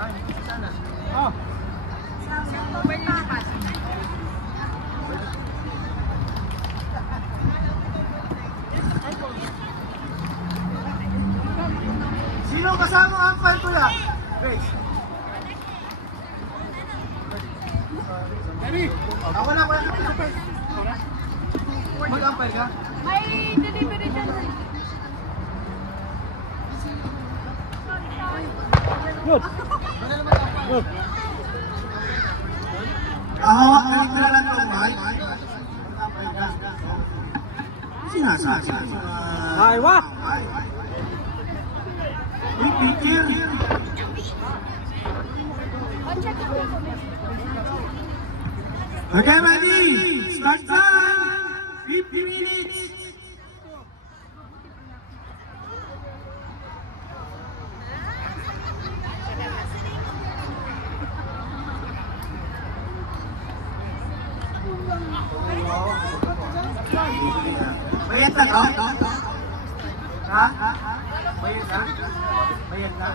Oh. Sino kasama ang umpire ko ya? Grace. Ako na, wala ka pa. Mag-umpire ka? May delivery dyan. Good. Good. Ay, talagang tumay. Sinasabi. Ay, wah! Uy, picture. Okay, ready? Start time. 50 minutes. Bayad na ka? Ha? Bayad na? Bayad na?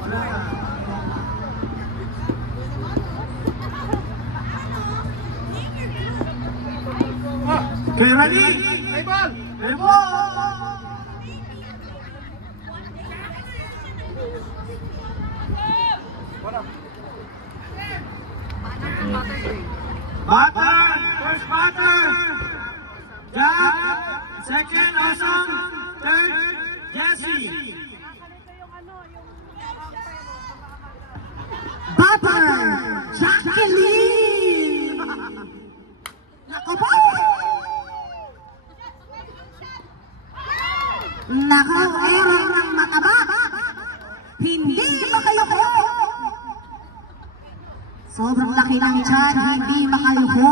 Wala na. Okay, ready? Hey, ball! Hey, ball! Batter! First batter! Jack! Second, Awesome! Third, Jesse! Batter! Jacqueline! Nako po! Nako, error ng mataba! Hindi makayuko! Sobrang laki ng tiyan, hindi makayuko!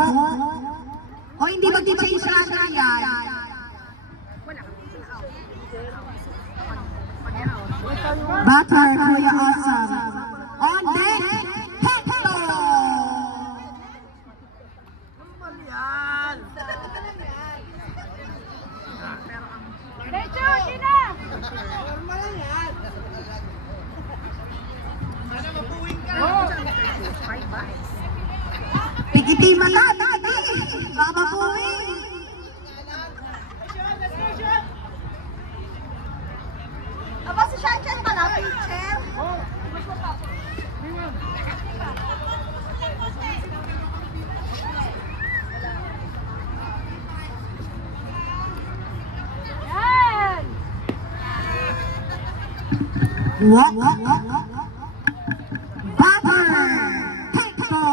O hindi mag-change runner yan? Batter, Kuya Awesome! On deck, Hector! Lecho, Gina! Pigiti mata, dati! Baka mapuwing! Aba, si Shanchan pala, pitcher. Yan! Walk! Batter! Hector!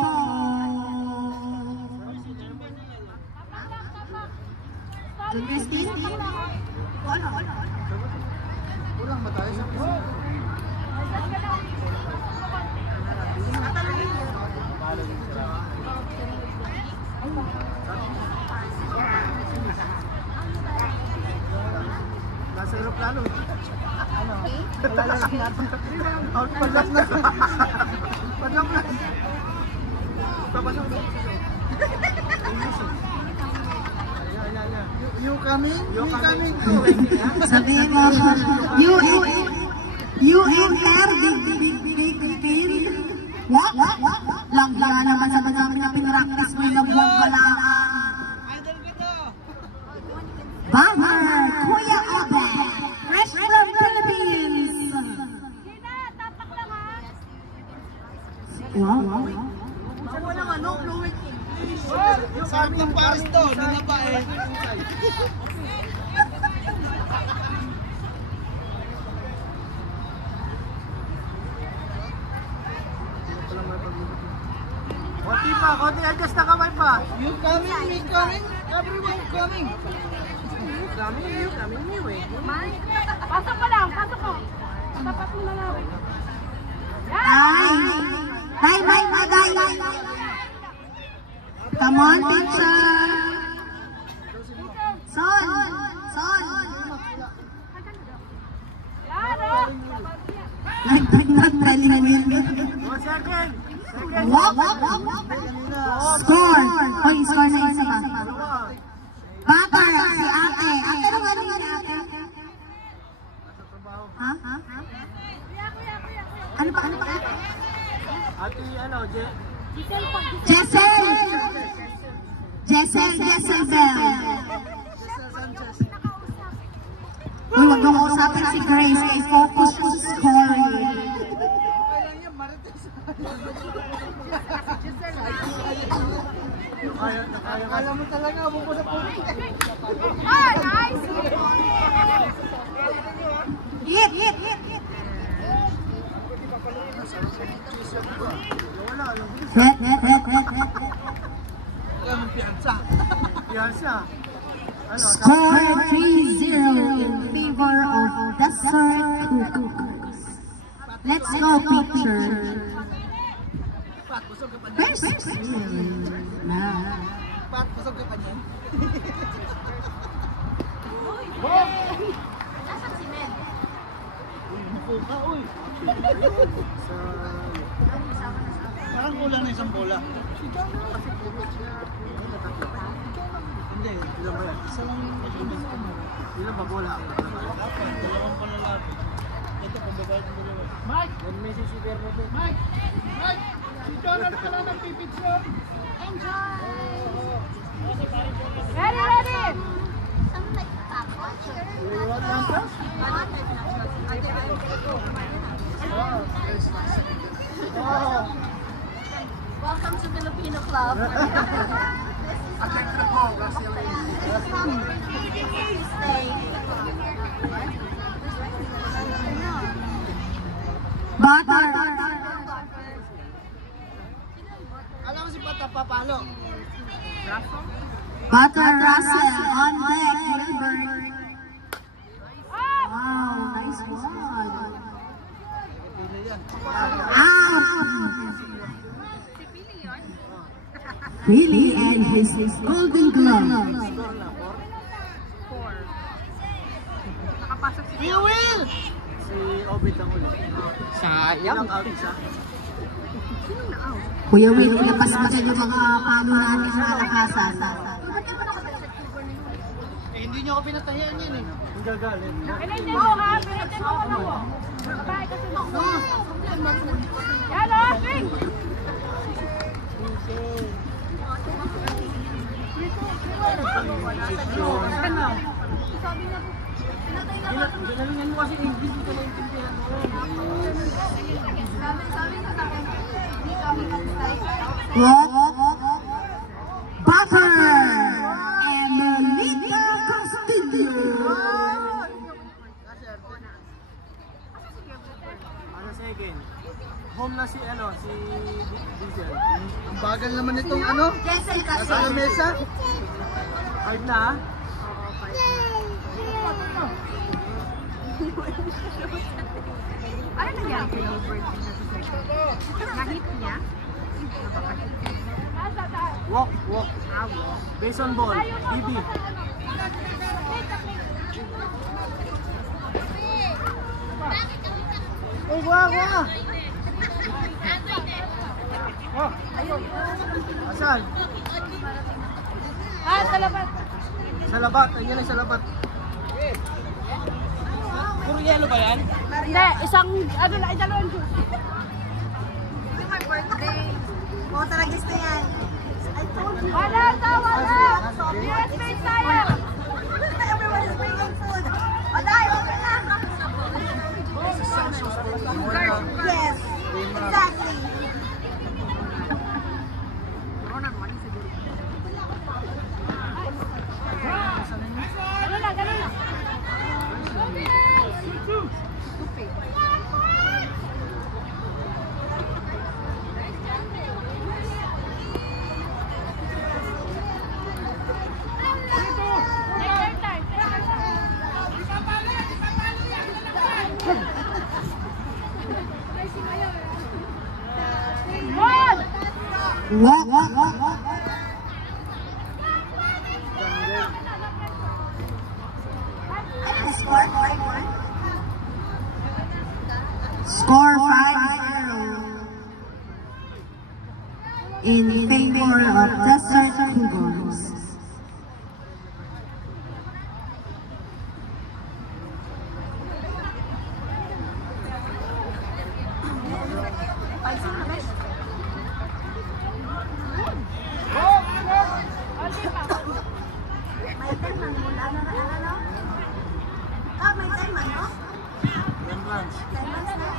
John Christine? Wala. Kurang ba tayo sa piso? Nasa aeroplano. Ano? Wala lang natin. Out pa lang na. Padang lang. Papasok na. You coming? You coming too. Sabihin mo, you enter big What? Langga naman sa namin na pinractice mo yung labuang balaan. Banger, Kuya Abe, fresh from Philippines. Gina, tapak lang ha. Wow. Walang ano, fluid English. Sarap ng pares to, hindi na ba eh. Konti pa, konti adjust na kamay pa. You coming, me coming, everyone coming. You coming, you eh. Pasok ko lang, pasok ko. Tapat mo na lang. Bye. Come on, teacher. Son. Yaro! Not telling me. 1 second. Walk. Score. Hoy, score na isa ba? Batter, si ate. Ate, ano ni ate? Ha? Kuya. Ano ba? Ate, ano, Jessel! Jezebel. Uy, wag mo usapin si Grace. Kay focus sa scoring. Alam mo talaga, buko na po. Ah, nice! Hit! Piyansa. Score 3-0 in favor of Desert Cougars. Let's go, picture. Where's Pat, pasok ka pa niyan. Nasaan si Mel? Buka, uy. Parang kulang na isang bola. Hindi, ilan ba yan? Isa lang ilan ba bola? Dalawang palalaki. Ito, pambabayad ng dalawa. Mike! Nag-message si Bernabé. Mike! Si Jonathan pala nagpipicture! Ready, ready! Welcome to Filipino Club. Butter. Alam mo si Pat papalo. Butter Russell on deck. Gilbert. Wow, nice one. Really, and his golden glove. Nakapasok si Will! Si Obit ang ulit. Sayang. Out isa. Kuya Will, ilabas mo dyan yung mga pano natin sa kalakasan. Hindi niyo ako pinatahian yan eh. Ang gagalit. Pinatin mo ha, pinatin mo ano mo. Babae kasi mo. Yan o, swing! Ginalingan mo kasi English, hindi ka naintindihan mo. Butter and Melita Castillo. Ano second? Home na si Diesel. Ang bagal naman itong ano? Nasa lamesa. Hard na ha? Ano nangyari kay Gilbert na sa second? Nahit niya? Walk. Based on ball. BB. Oh, wag. Oh. Asan? Ah, sa labat. Sa labat. Ayan ay sa labat. Puro yellow ba yan? Hindi, isang, ano lang, dalawang juice. It's my birthday. Oo, talaga gusto yan. I told you. Wala! Yes, space tayo! Everyone is bringing food. Aday, okay na. Yes, exactly. Ganun lang. Walk. Score 5-1. Score 5-0 in favor of Desert Cougars. Pansin na guys. May time man mula na ano? Ah, may time man, no? 10 runs. 10 months na.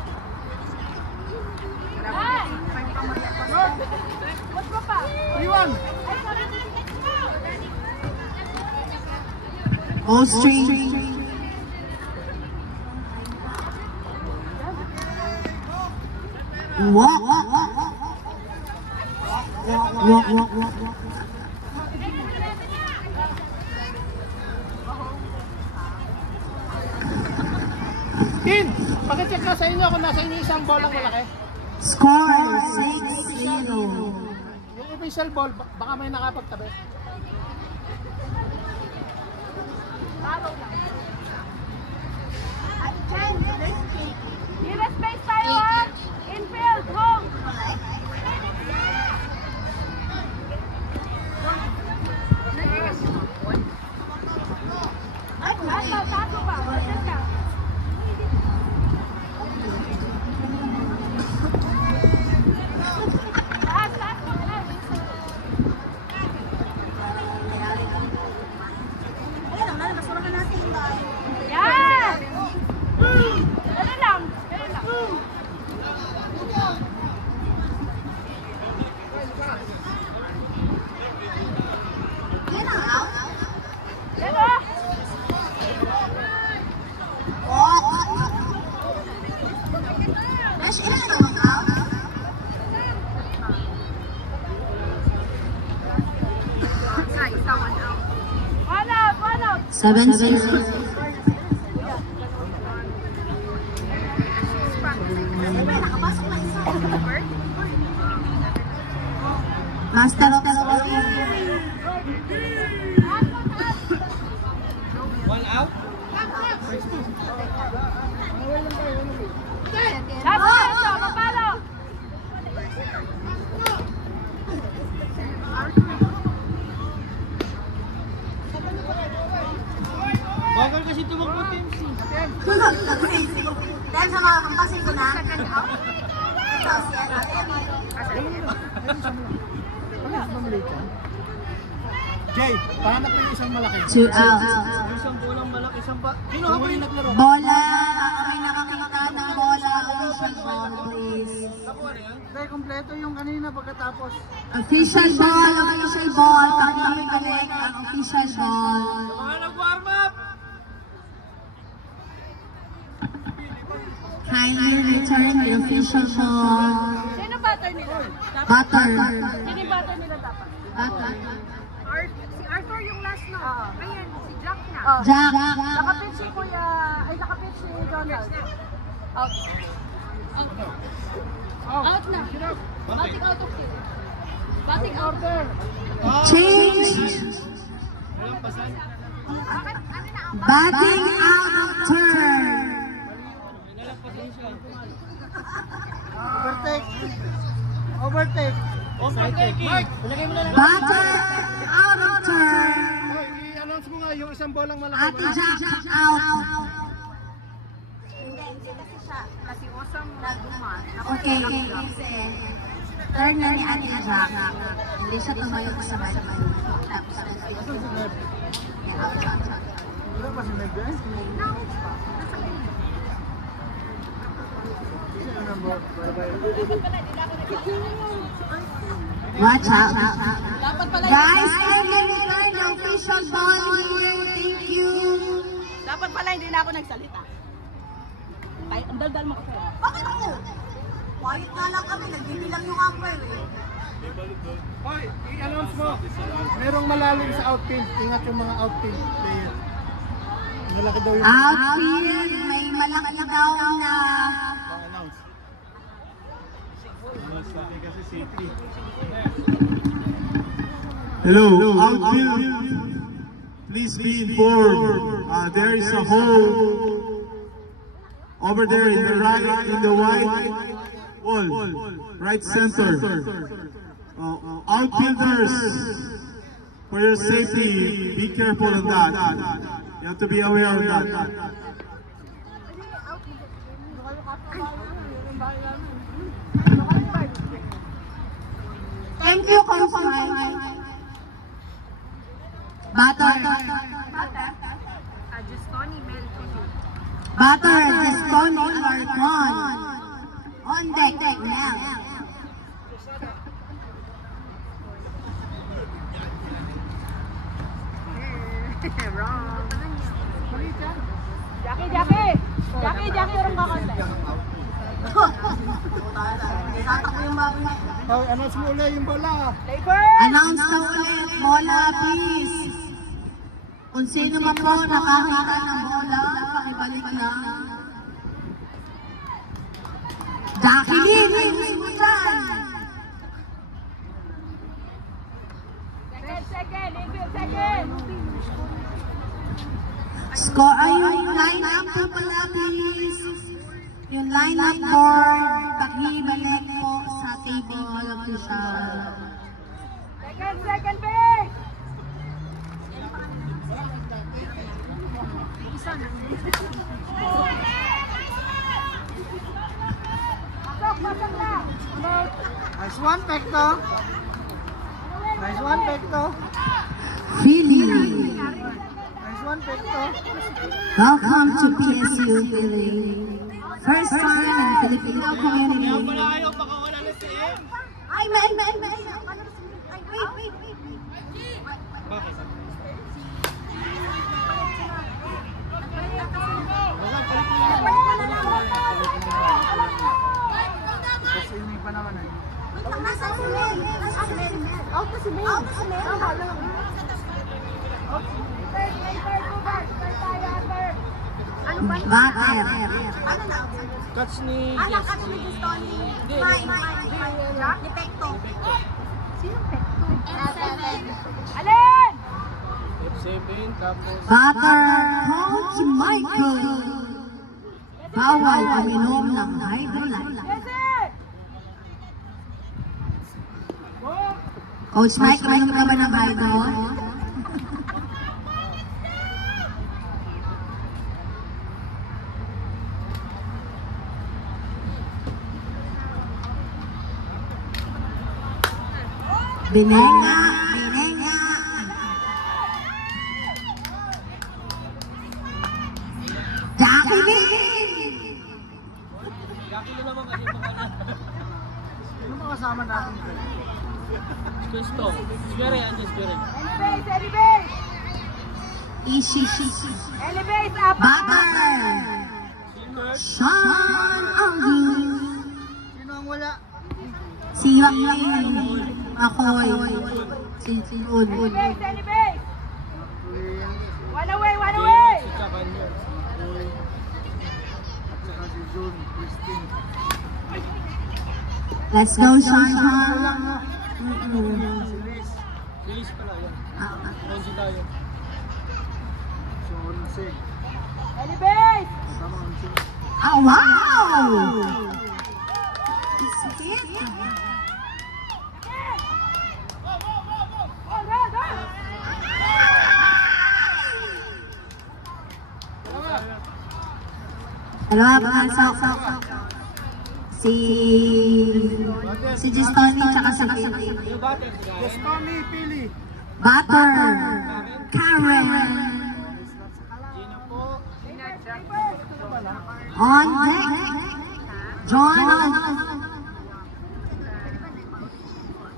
What's mo pa? 3-1. All street. Walk. Tin, pakicheck ka sa inyo kung nasa inyo isang bolang malaki. Score 6-0. Yung official ball, baka may nakapagtabi. At Chen, Nearest base tayo ah! Infield, home! Taas mo pa, boses ka. Taas mo, taas. ayun ang nalabas na natin yung dahil. Yan! Dali lang, dali lang. Yan ang out. Yan o! Walk. Dash in na yung out. One out, one out. 7-0. Nakapasok na isa. Master of the One out. Last chance, oh, mapalo. Bagal kasi tumakbo TMC. Dahil sa mga kampasin ko na. Ito si ano, Jay, pahanap mo yung isang malaki. 2 out. Yung isang bolang malaki, isang pa. Sino habang yung naglaro? Bola. May nakakita ng bola. Official ball, please. Dahil kompleto yung kanina pagkatapos. Official ball. Official ball. Pakibalik ang official ball. Mga nag-warm up! Kindly return the official ball. Sino butter nila? Butter. Sino butter nila dapat? Butter. si Arthur yung last na. Ayan, si Jack na. Jack. Nakapit si Kuya, ay nakapit si Donald. Out. Out na. Batting out of here. Batting out there. Change. Batting out of turn. Overtake. Overtake. Overtake. Mike, ilagay mo na lang. Batter out of turn. I-announce mo nga yung isang bolang malaki. Ate Jack out. Hindi kasi siya. Kasi Osam nagduman. Okay. Turn na ni Ate Jack. Hindi siya tumayo sa may. Tapos Wala pa si Meg guys? watch out. Guys, kindly return the official ball here. Thank you. Dapat pala hindi na ako nagsalita. Ay, ang daldal mo kasi. Bakit ako? Quiet nga lang kami. Nagbibilang yung umpire eh. Hoy, i-announce mo. Merong malalim sa outfield. Ingat yung mga outfield player. Malaki daw yung Outfield, may malaki daw na. pang-announce. Kasi safety. Hello, outfield. Please be informed. There is a hole over there in the right, in the white wall, right center. Outfielders, for your safety, be careful on that. You have to be aware of that. Thank you, Coach Mike. Butter. Justoni, Melton. Butter, Justoni, Larcon. On deck, Mel. Wrong. Jackie, orang kakonte. Tatakbo yung baboy. Announce mo ulit yung bola. Announce na ulit. Bola, please. Kung sino man po nakakita ng bola, pakibalik lang. Jacqueline, ayusin mo dyan. Second. Score, ay yung line-up po pala, please. Yung line-up board, pakibalik po sa table official. Second base. Pasok lang. Nice one, Pekto. Nice one, Pekto. Philly. Nice one, Pekto. Welcome to PSU Philly. First time in Filipino community. Ay, may. Ay, wait. Kasi may pa naman eh. Nasaan si Mel? Out na si Mel. Ano ba? Butter. Ano na? Catch ni Anak ka ni Justoni. Ni Pekto. Sino Pekto? Alin! F7 tapos Butter. Coach Michael. Bawal uminom ng hydrolyte. Coach Mike, uminom ka ba ng hydro? Binenga. Jacqueline! Jackie na naman kasi mga na. Sino mga kasama natin? Gusto. Square yan, square. Elevate! Ishi. Elevate up! Butter! Sean Angus! Sino ang wala? Si Joaquin. Ako'y. Si Un. Elevate! One away! Si Chakanyo. At saka si June, Christine. Let's go, Sean. Release pala yan. Ronzi tayo. So, Ronzi. Elevate! Tama, Ronzi. Oh, wow! It's it. Dalawa, pasok. Si Justoni tsaka si Philly. Yung butter, Justoni, Pili. Butter. Karen. Gino po. On deck. John. Ano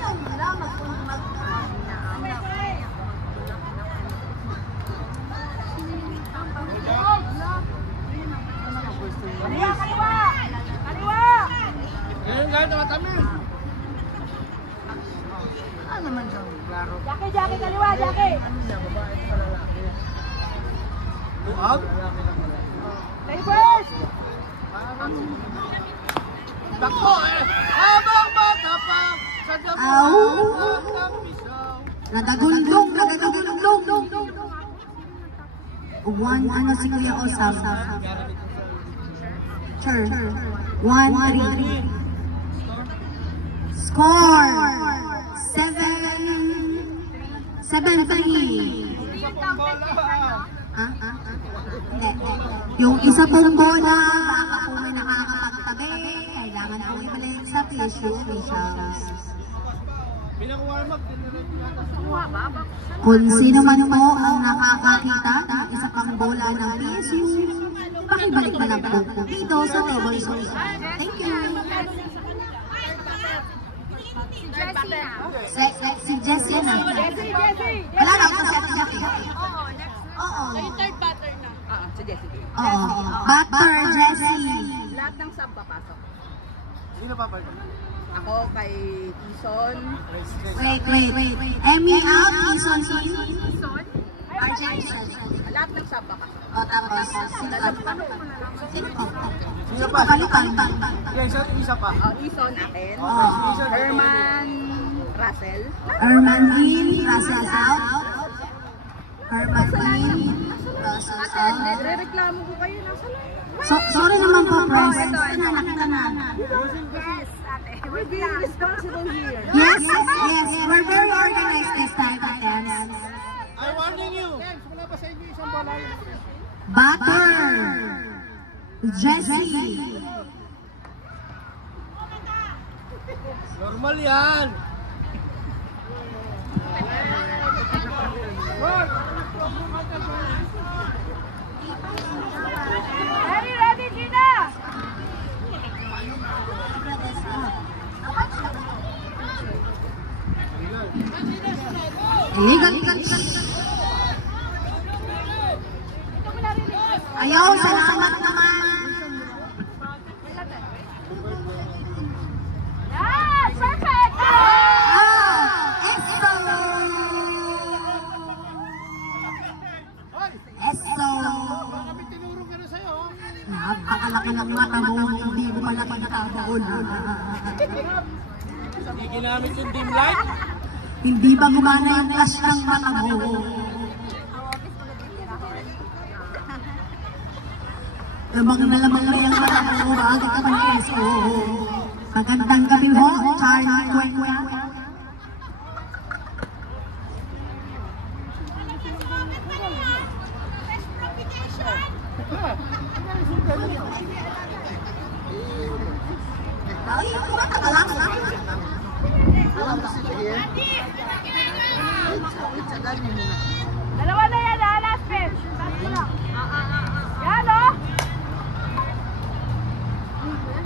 yung mula? Kaliwa! Ngayon nga, nakatamis. Ano naman siyang klaro? Jackie, kaliwa, Jackie! Ano niya, babae at lalaki? Out? Stay first! Takbo eh! Habang bata pa sa damo Ow! at ang pisaw. Nadagundong. 1, ano si Kuya Osam? Sure. 1-3. Score! 7-3. Hindi. Yung isa pong bola, baka po may nakakapagtabi, kailangan po ibalik sa tissue officials. Kung sino man po ang nakakakita ng isa pang bola ng PSU, pakibalik na lang po dito sa table social. Thank you. Si Jessie na. Wala na ako si Jessie. Oo. Yung third batter na. Si Jessie. Oo. Batter, Jessie. Lahat ng sub papasok. Sino pa pa? Ako kay Ison. Wait. Emmy out, Ison. Argentine. Lahat ng sub papasok. O tapos, sino po? Sino pa? Palitan. Isa pa. Ison akin. Oo. Herman Russell. Herman in, Russell out. Herman in, Russell out. Nagre-reklamo ko kayo. Nasa lang. Sorry naman po, Pres. Nakita na. Yes, ate. We're being responsible here. Yes. We're very organized this time, Atens. I'm warning you. Wala pa sa inyo isang bola yun. Batter, Jessie. Normal yan. Ready, Gina! Ayaw, salamat naman. Yes! Perfect! Esto. Kami tinuro ka na sa'yo. Napakalaki ng mata mo, hindi mo pala pinatabaon. Hindi ginamit yung dim light. Hindi ba gumana yung flash ng mata mo? Lamang na yung mata mo, bakit ka pa niresko? Magandang gabi ho, Charlie Cuenca. Dalawa na yan, last pitch. Yan, oh!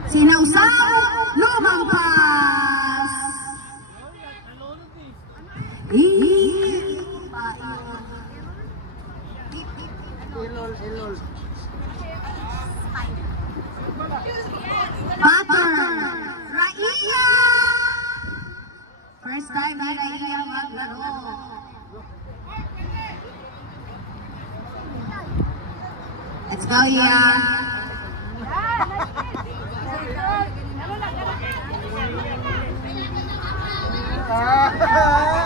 Sinausaw, lumang pass. Elol. Batter, Raiya. First time ni Raiya maglaro. Let's go, yeah.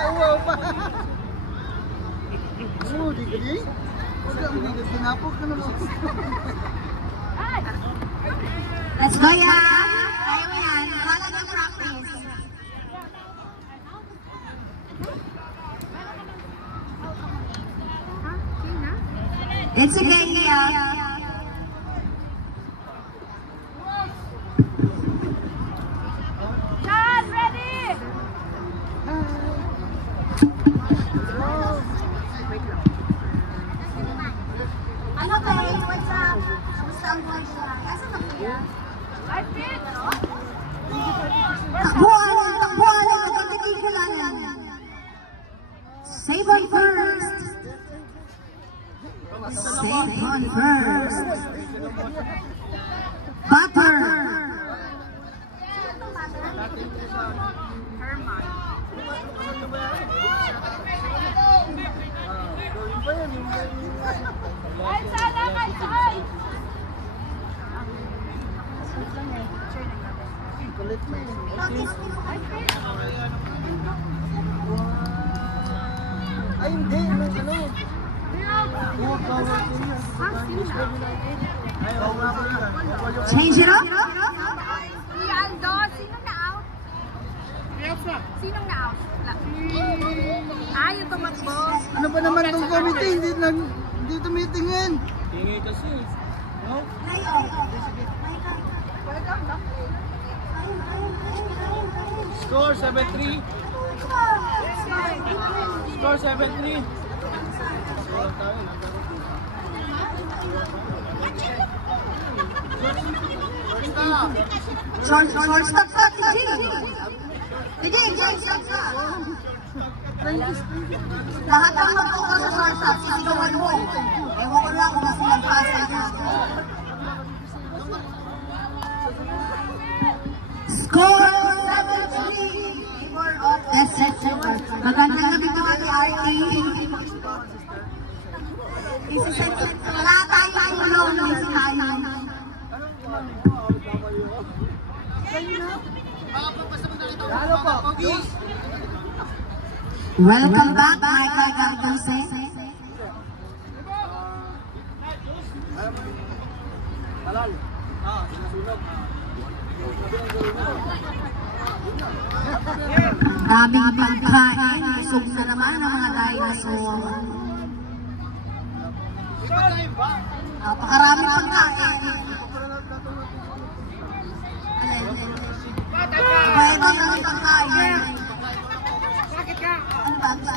Uwaw pa. Di ka di? Hindi ka tinapok ka naman. Let's go, yeah. Kaya mo yan. Wala na practice. It's okay, yeah. John, ready! Ano tayo? What's up? What's up, what's up? Asan na kuya? Last pitch! Takbuhan! Nagkatigilan. Save on first. Save on first. Batter. Kahit saan na, kahit saan! Ay, hindi. Ano? Change it up. Si Aldo, sino na-out? Sinong na-out? Yung tumakbo. Ano ba naman itong committee? Hindi tumitingin. Tingin kasi. No? Score 7-3. Score 7-3. Short stop ka, Sige, stop ka. Lahat ang mag-focus sa short stop, sisigawan mo. Ewan ko lang kung mas nagpasa na. Score 7-3. Magandang gabi po kami, RT. Wala tayong tulong, busy tayo. Welcome back, Michael Gardose. Daming pagkain, isog na naman ang mga dinosaur. Napakarami pagkain. Pwede naman pagkain. Ang bago.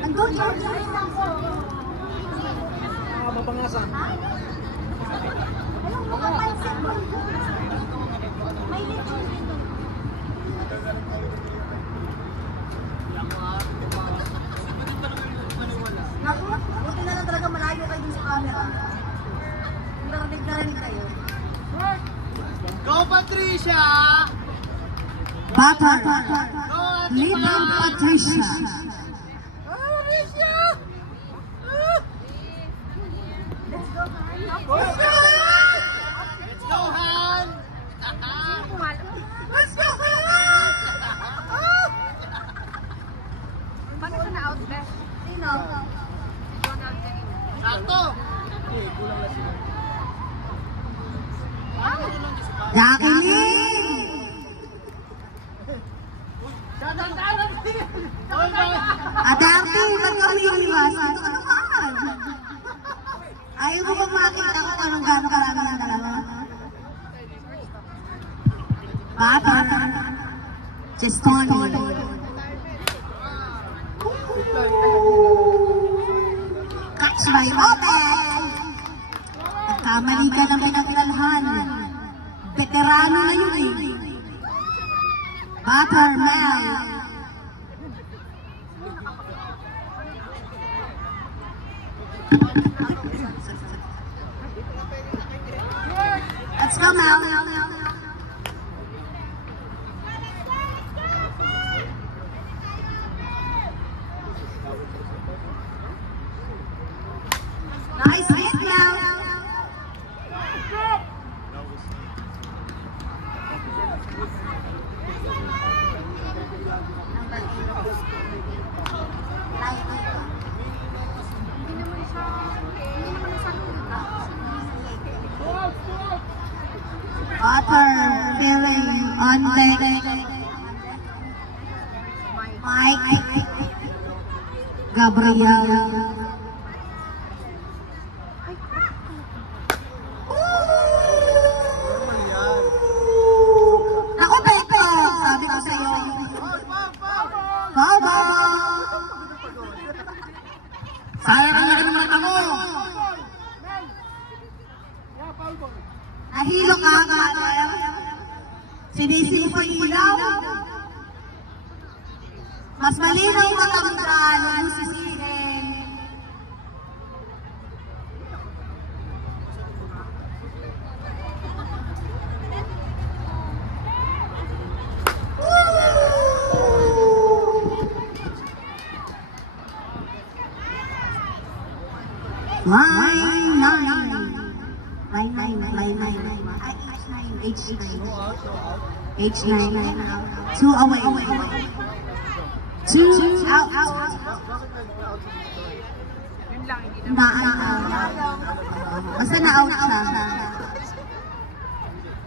Andun yun. Mga mapangasan. Mga pansin mo. May lechon dito. Buti na lang talaga malayo kayo dun sa camera. Narinig kayo. Go Patricia! Bata, Little Patricia. Let's go, Han! Let's go! Paano siya na-out, Beth? Sino? Donald kanina. Sakto! Kulang na sila. Jacqueline! Adarte, ba't ka umiiwas? Ito ka naman. Ayaw mo bang makita ko kung gano'ng karami ng dalawa? Bata. Chestoni. Catch by open. Nagkamali ka ng pinaglalhan. Veterano na yun eh. Buttermel. Let's go, Mel. Nice hit, Mel. Butter filling on deck. Mike. Gabriel. Ako, Pepe. Sabi ko sa'yo. Baba. Sayang ang laki ng mata mo. Nahilo ka, Gabriel. Sinisip mo ilaw. Mas malinaw matamta nung sisihin. Line 9. H9. 2 away. 2 out. Basta na-out siya.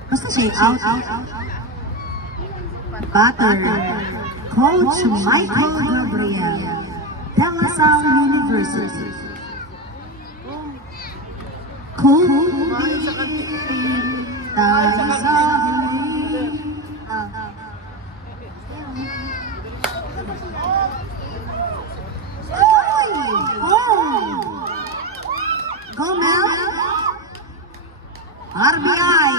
Basta siya out. Batter. Coach Michael Gabriel. De La Salle University. Coach Go Mel. RBI.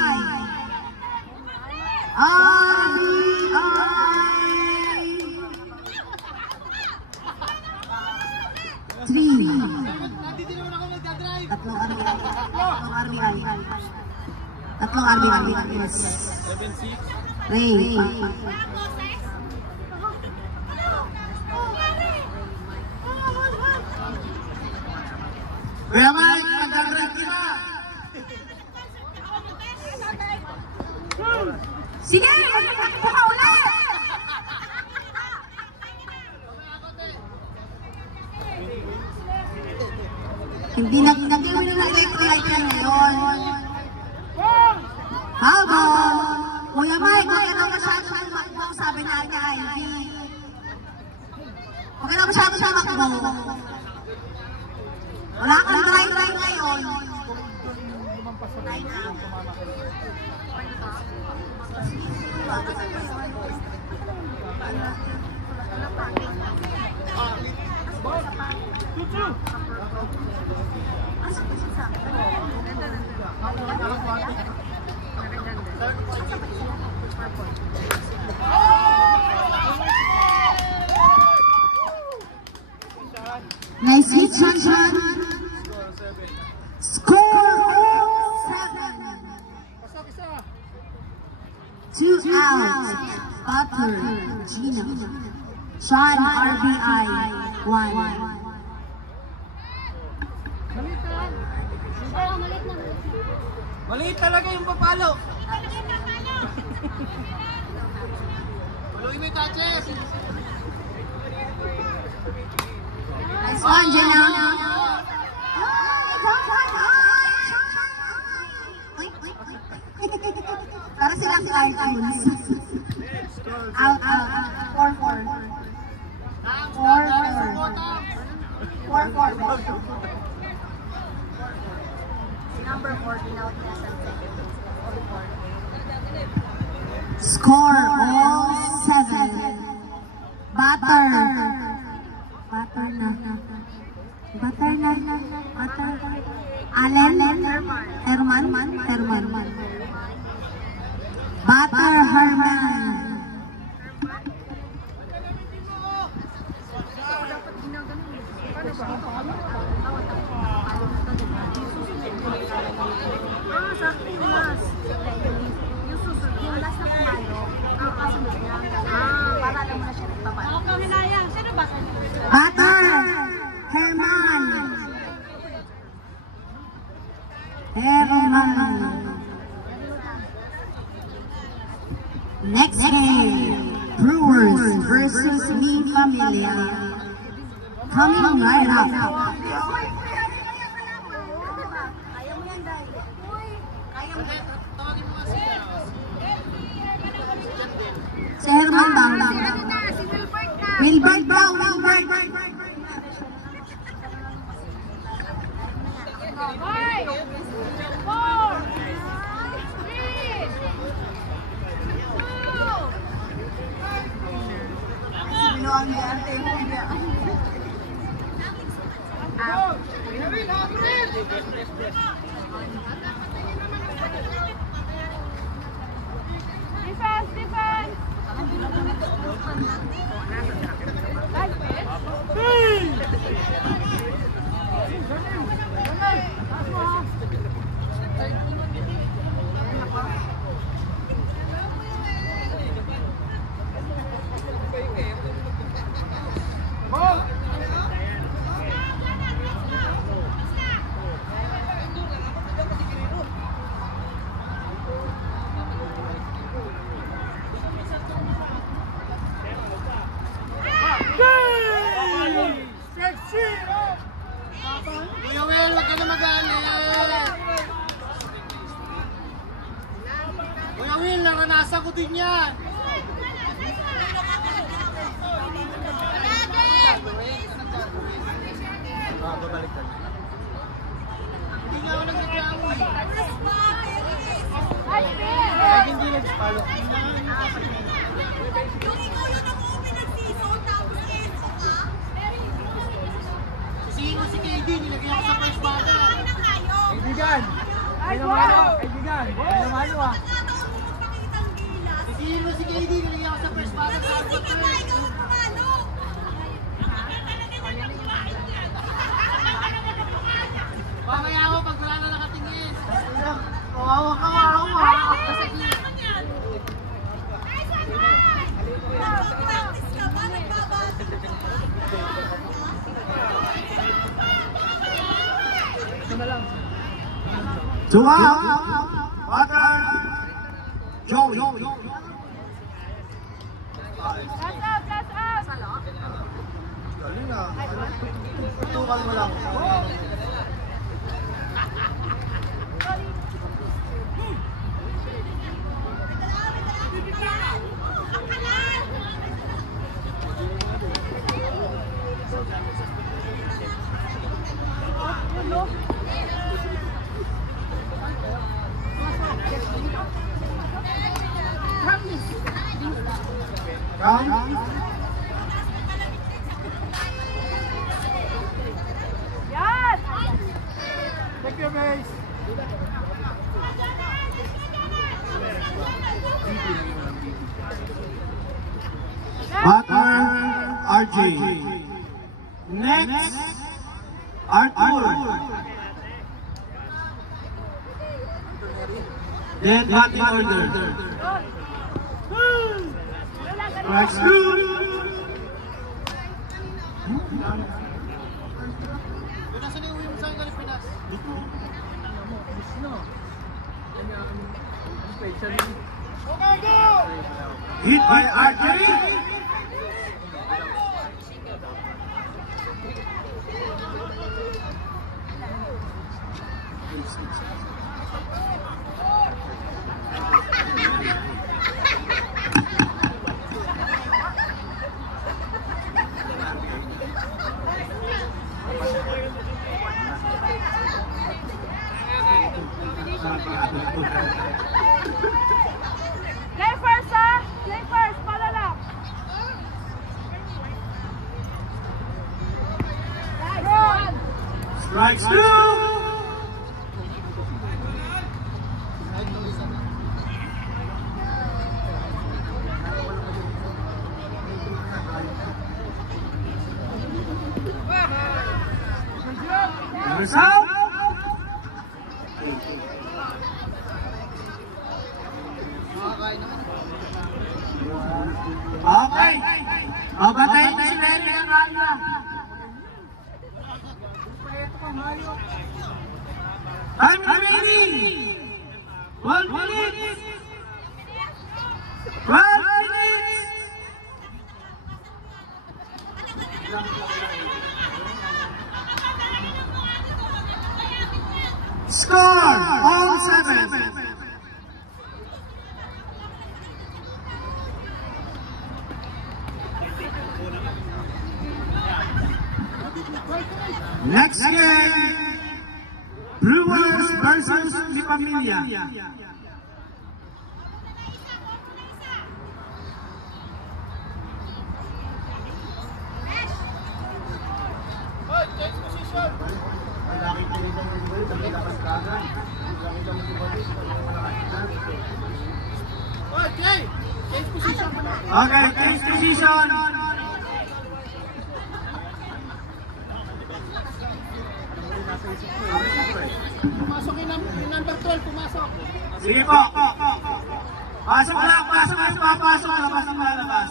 Tatlong RBI. Yes. 7-6. Ray. Kuya Mike, mag-grab ka na! Sige, magpapakita ka ulit! Hindi nag-gawin na electrolyte ka ngayon. Habang, Kuya Mike, huwag ka na masyado makbo, sabi na niya, Ivy. Huwag ka na masyado siya makbo. Wala kang dry ngayon. Nice hit, Shanshan. Score 7. 2 out. Butter, Gina. Sean, RBI, 1. Maliit talaga yung papalo. Paluin mo yung touches. Nice one, Gina. Para silang cartoons. Out. 4-4. 4-4. Number 14 out niya sa second. Score all 7. Butter na. Allen. Herman. Butter Herman. Sakto yung last. Yung susunod. Yung last na pumalo. Ang kasunod niya. Para alam mo na siya nagpapalo. Okay, hinayang. Sino ba? Butter Herman. Next game, Brewers versus Me Familia. Coming right up. Kaya mo yan, Day. Kaya mo yan. Si Herman bang? Si Wilbert na. Wilbert daw, Wilbert. 5, 4, 3, 2. Binuang yan. Defense. sagutin yan! Babalik ka. Hindi nga ako nagreklamo eh. Pag hindi nag-follow. Yung ikaw yun ako pinag-season, tapos Enzo ka? Sino si KD? Nilagay ako sa first bata. Kaibigan! Ay namalo! Kaibigan! Ay namalo ah! Pagkataon mo magpakitang gilas. Sino si KD? Nilagay ako sa first bata. Hindi ka ba ikaw ang pumalo? Mamaya ako pag wala na nakatingin. Kawawa ka! Practice ka ba? Nagbabati ka ba? Two out. Water. Joey. Galing ah. Tutukan mo lang. Count. Thank you guys! Water. RJ. Next. Arthur. Then batting order. Strikes two. Nasaan yung uwi mo sa akin Pilipinas? Hit by RJ. Play first, ha? Play first, para lang. Strikes two. Numbers out. Okay. Babatayin na si Lenny ng kanya. Time remaining. 1 minute. 12 minutes. Score all 7. Next game, Brewers versus Lipamilya. Okay, change position. Pumasok yung number 12, pumasok. Sige po. Pasok lang, pasok lang, papasok, labas ang lalabas.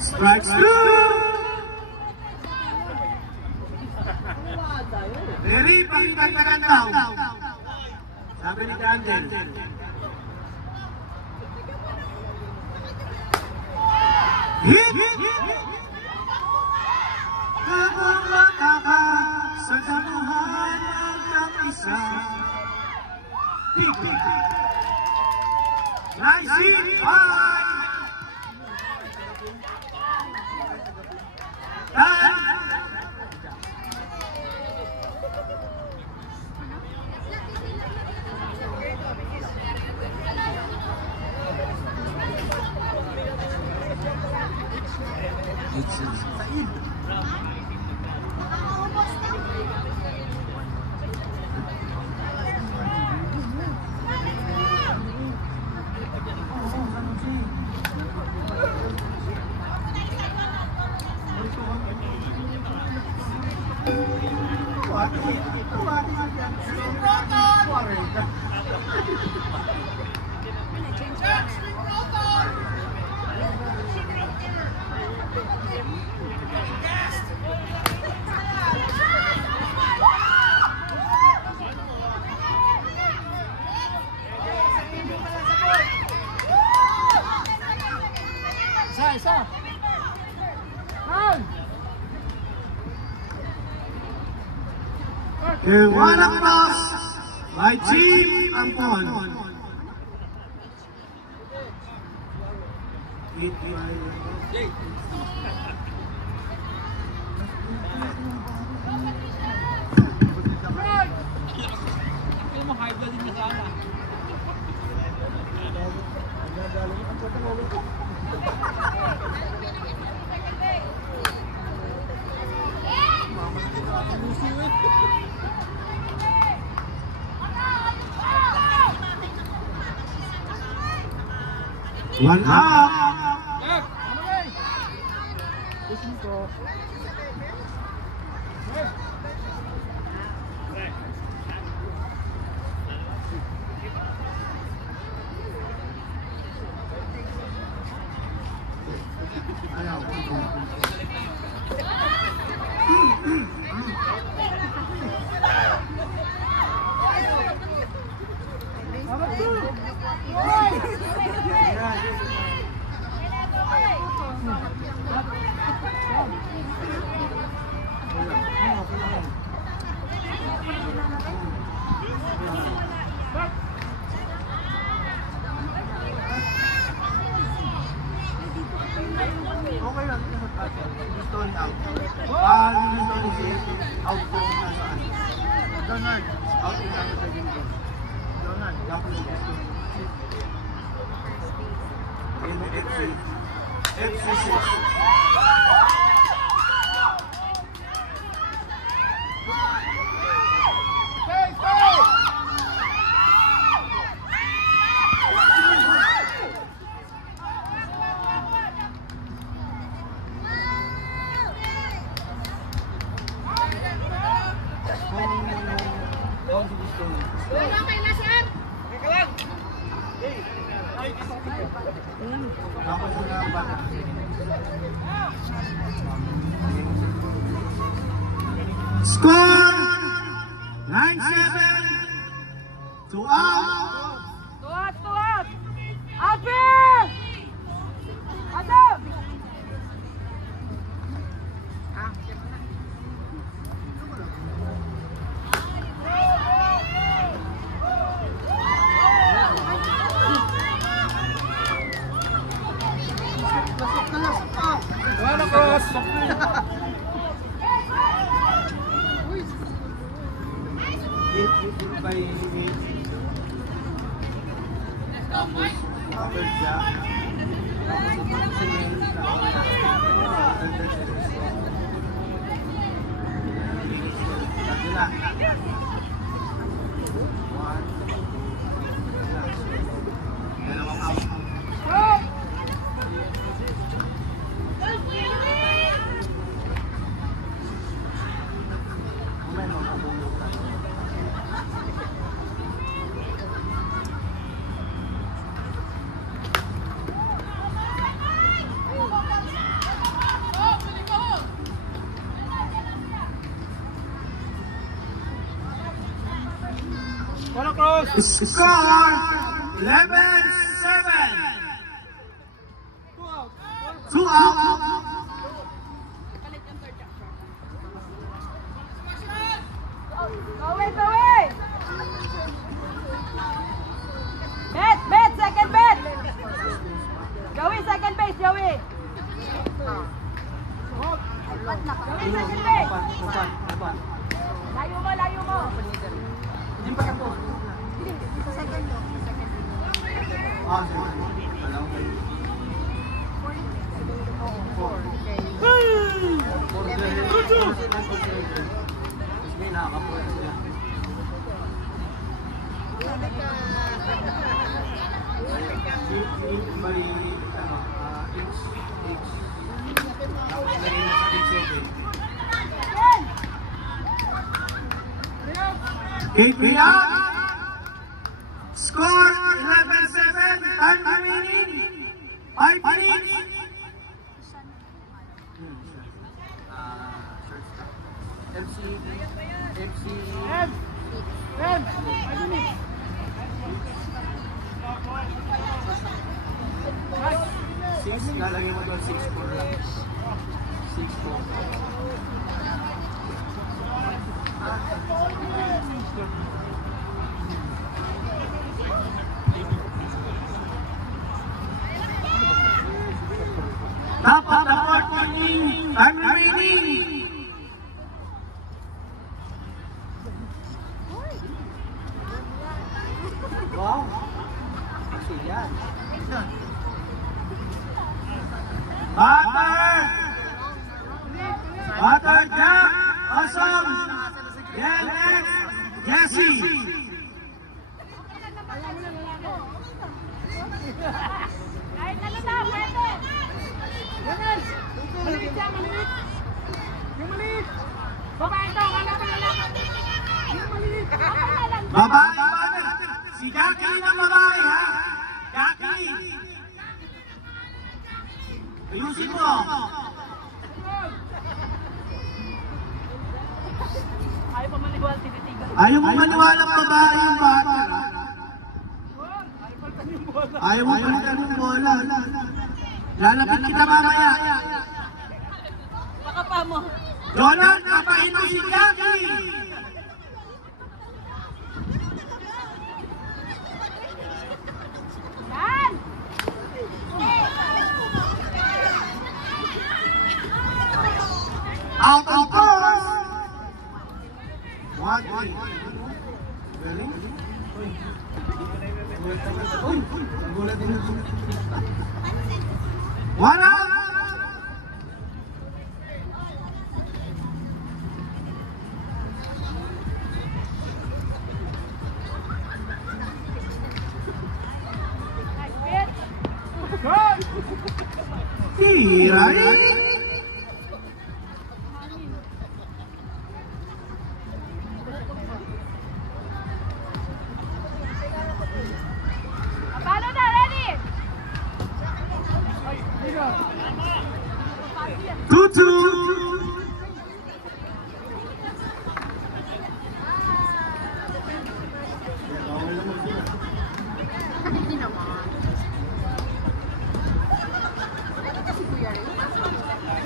Strikes two. Very pakikagtagan daw. Sabi ni Candel. Hit! kick. Nice hit by Dan. Isa. Run! And one across by Team Ampon. One up. Okay lang, gusto ulit out. Gusto ulit out po nasaan. Donald, out yung lang sa ganito. Donald, dapat yung gusto. In the FC6. Score 9-7 to out. Tuat! Alvin! Adam! One across. By tapos cover siya tapos ipang sinil na dalawang out. One across. Score 11-7. 2 out. Go away! Tapos may nakakapulan sila. By each tapos lagay mo sa each 7. KPR! Score 11-7. Time remaining 5 minutes. MC 6, lalagay mo doon 6-4 lang. 6-4. Top of the fourth inning. Time remaining. Wow! Kasi yan. Batter Jack Asong. Yenex Jesse. Kahit ano na, pwede. Ganun. Maliit siya, maliit. Yung maliit. Babae ito, wala pa lalaki. Yung maliit. Babae batter. Si Jackie ng babae ha. Jackie. Ayusin mo. Ayaw pa maniwala, tinitigan. Ayaw mo maniwalang babae yung batter ha. Ayaw mo palitan yung bola. Lalapit kita mamaya. Baka pa mo. Donald, kapain mo si Jackie. Yan! Out of course. 1-3. Galing. One out. Tiray. Paano na? Ready? 2-2.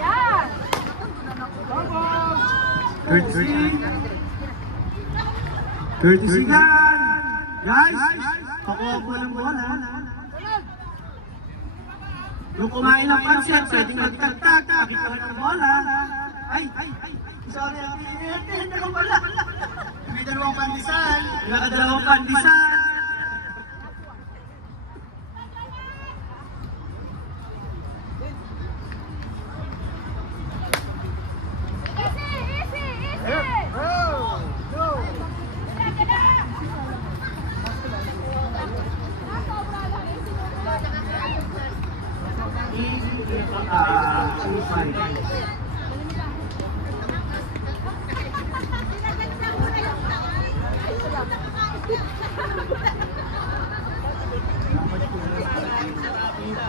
Yan! Courtesy gun. Guys, pakuha po ng bola. Nung kumain ng pansit, pwedeng magtagtag. Pakikuha ng bola. Ay, sorry, hindi ko pala. May dalawang pandesal. Nakadalawang pandesal.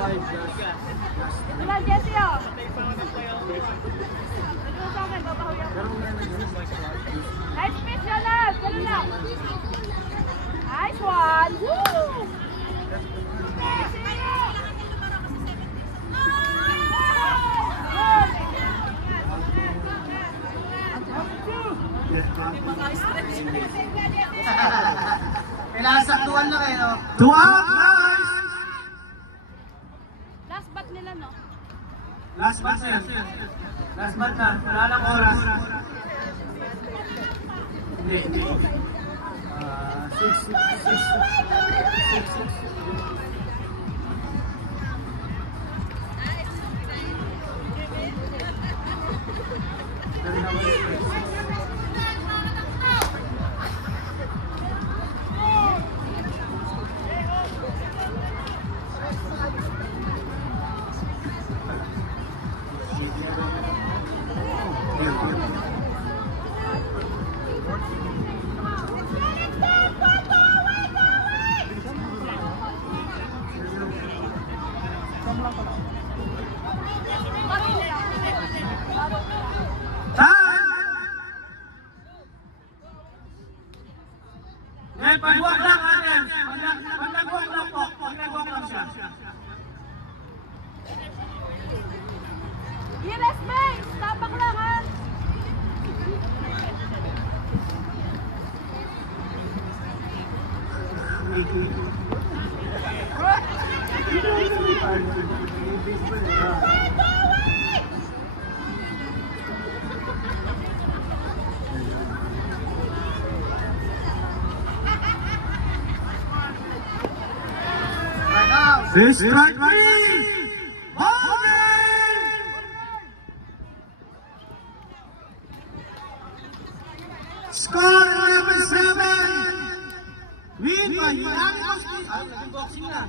Ito lang, Jessie, oh. Ito sa akin, babahoy ako. Nice pitch, Jonas. Ganun lang. Nice one. Woo! Kailangan saktuan lang eh, no? 2 out, guys! Last bat nila, no? Last bat na. Last bat na. Wala lang oras. Hindi. 6-6. Eh, pagwak lang, Ate. Pag nagwak lang po. Pag nagwak lang siya. Yes, May! Tapak lang, ha? Fish strike three! Holding! Score 11-7! Win by unanimous decision. Naging boxing na.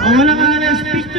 Ang walang alas, pick